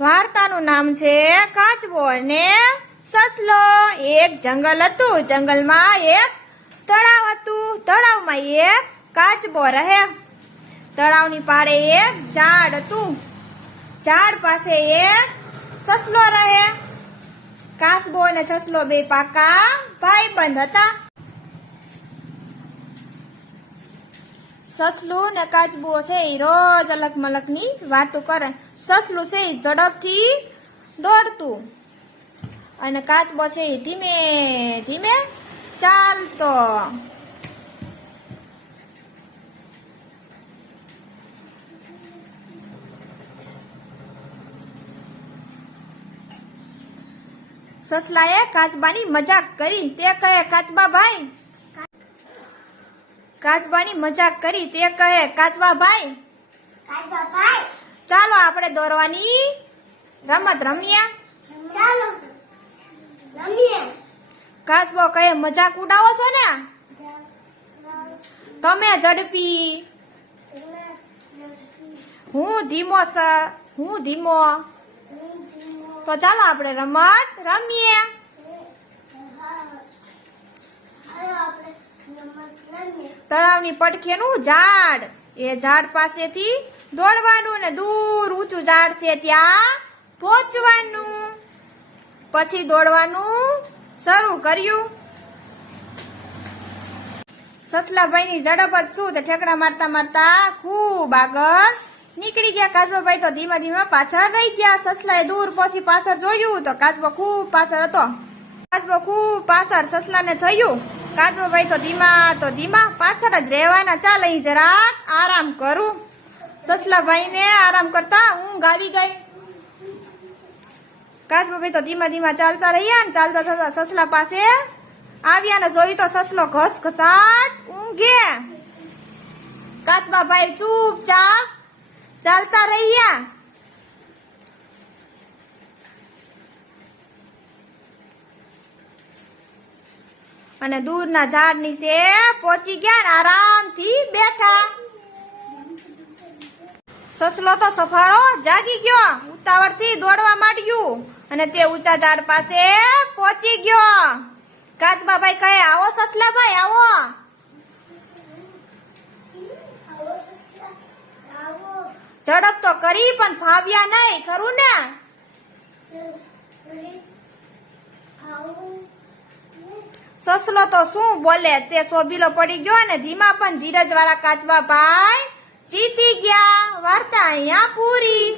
વાર્તાનું નામ છે કાચબો અને સસલો. એક જંગલ હતું. જંગલમાં એક તળાવ હતું. તળાવમાં એક કાચબો રહે. તળાવની પાળે એક ઝાડ હતું. ઝાડ પાસે એક સસલો રહે. કાચબો અને સસલો બે પાકા ભાઈબંધ હતા. સસલું ને કાચબો છે એ રોજ અલગ મલકની વાતો કરે. સસલું છે એ ઝડપથી દોડતું અને કાચબો છે એ ધીમે ધીમે ચાલતો. સસલાએ કાચબાની મજાક કરી. તે કહે, કાચબા ભાઈ. કાચબાની મજાક કરી. તે કહે, કાચબા ભાઈ, ચાલો આપણે દોરવાની રમત રમીએ. ચાલો રમીએ. કાચબો કહે, મજાક ઉડાવો છો ને? તમે ઝડપી, હું ધીમો. તો ચાલો આપણે રમત રમીએ. તળાવની પડખેનું ઝાડ. એ ઝાડ પાસેથી દોડવાનું ને દૂર ઊંચું ઝાડ છે ત્યાં પહોંચવાનું. પછી દોડવાનું શરૂ કર્યું. સસલાભાઈની ઝડપ જ શું તે ઠેકડા મારતા મારતા ખૂબ આગળ નીકળી ગયા. કાચબાભાઈ તો ધીમે ધીમે પાછળ રહી ગયા. સસલાએ દૂર પહોંચી પાછળ જોયું તો કાચબો ખૂબ પાછળ હતો. કાચબો ખૂબ પાછળ. સસલાને થયું, કાચબાભાઈ તો ધીમા પાછળ જ રહેવાના. ચાલ અહીં જરાક આરામ કરું. સસલાભાઈને આરામ કરતા ઊંઘ આવી ગઈ. કાચબાભાઈ તો ધીમા ચાલતા રહ્યા ને ચાલતા ચાલતા સસલા પાસે આવ્યા ને જોયું તો સસલો ઘસઘસાટ ઊંઘે. કાચબાભાઈ ચૂપચાપ ચાલતા રહ્યા. અને દૂરના ઝાડ નીચે પહોંચી ગયા ને આરામથી બેઠા. સસલો તો સફાળો જાગી ગયો. ઉતાવળથી દોડવા માંડ્યું અને તે ઊંચા ઝાડ પાસે પહોંચી ગયો. કાચબાભાઈ કહે, આવો સસલાભાઈ આવો. ઝડપ તો કરી પણ ફાવ્યા નહીં, ખરું ને? સસલો તો શું બોલે, તે સોભીલો પડી ગયો અને ધીમા પણ ધીરજ વાળા કાચબાભાઈ જીતી ગયા. વાર્તા અહીંયા પૂરી.